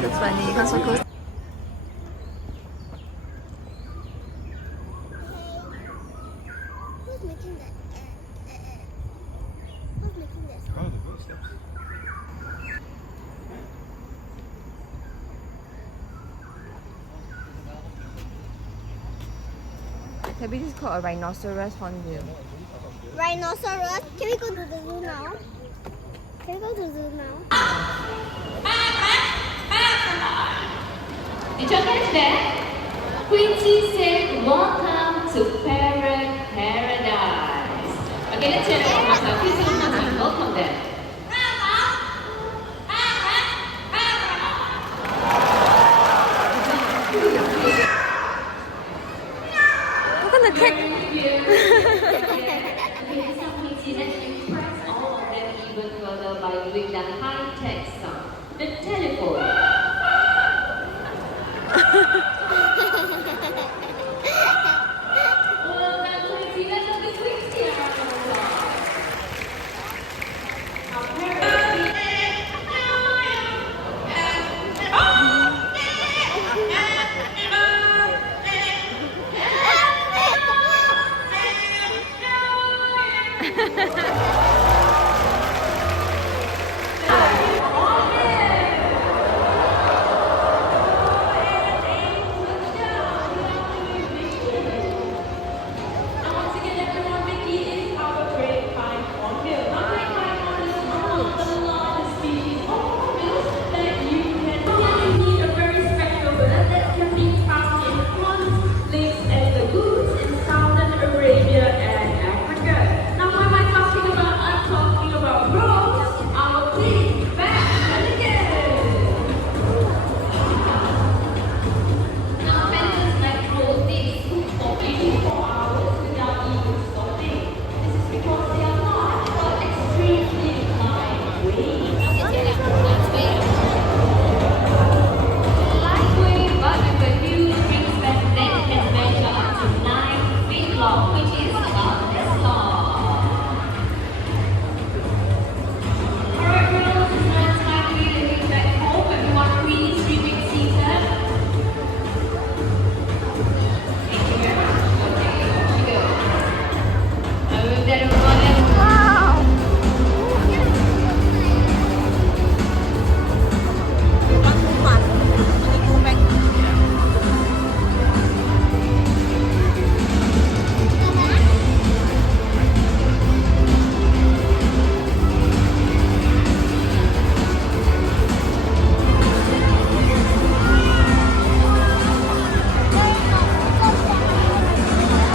That's funny. Because so close. Who's making that? Who's making that? Oh, the footsteps. Maybe this is called a rhinoceros hornbill. Rhinoceros? Can we go to the zoo now? Can we go to the zoo now? Did you catch that? Quincy said, "Welcome to Parrot Paradise." Okay, let's hear it one more time. Please one more time. Welcome there. Look at the cat. Okay, some Quincy actually impressed all of them even further by doing the high-tech sound, the telephone. Well done, Quincy. Let's have the Quincy around the applause. Our parents.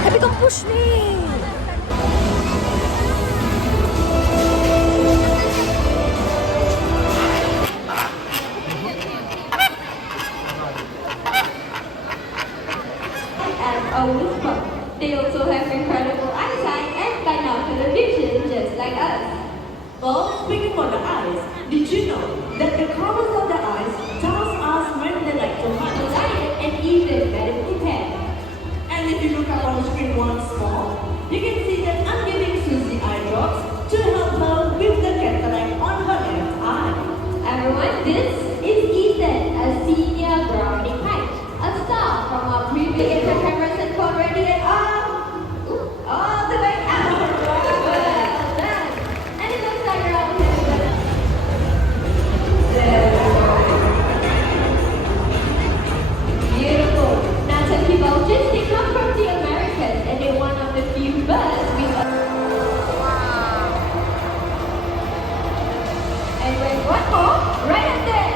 Happy, don't push me. As a whisper, they also have incredible eyesight and binocular vision just like us. Well, speaking about the eyes, did you know that the colors of the eyes tells us when they like to hunt? Desired and even medically prepared. And if you look up on the screen once more, you can see that I'm giving Susie eye drops to help her with the cataract on her left eye. Everyone, this is Ethan, a senior brownie kite, a star from our previous cameras and phone ready and all the way out. Well done. And it looks like you're all here. Beautiful. Now turkey vultures, they come from the Americas and they're one of the few birds we And wait, one more, right up there.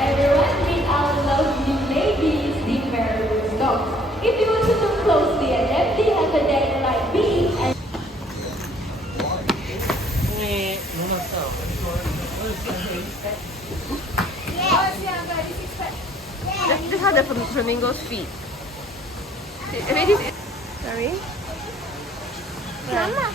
Everyone, meet our lovely ladies, the Maroon dogs. If you want to look closely at them, they have a dead-like beak and This is how the flamingos feed. Sorry? Mama.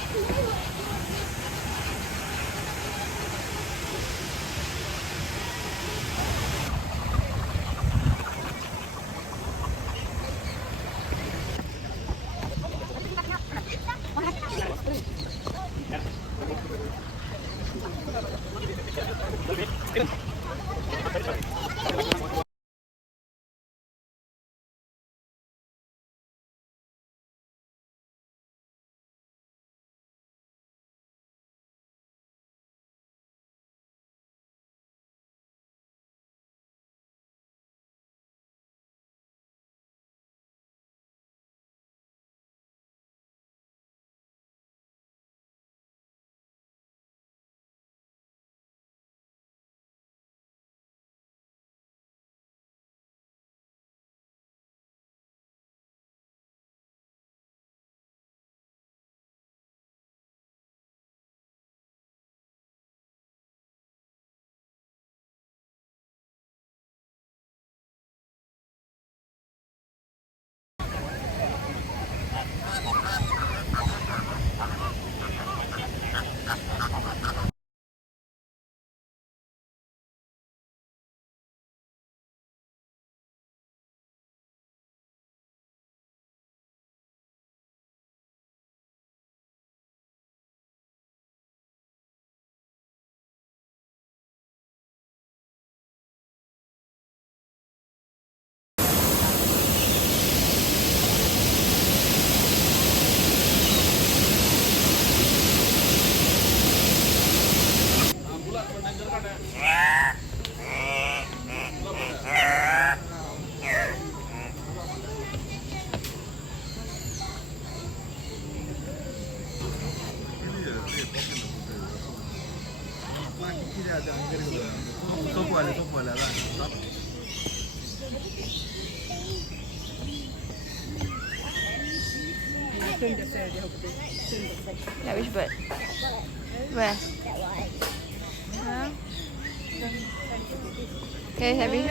soap wala kan. Yeah, which bird? Where? That one. Huh? Okay, have you?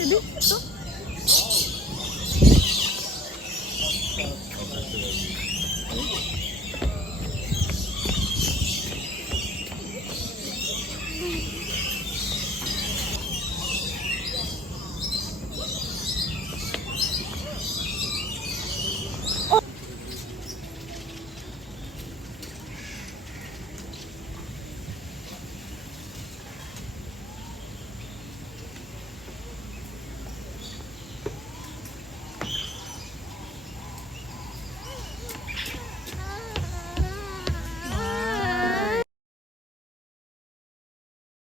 Baby, ito.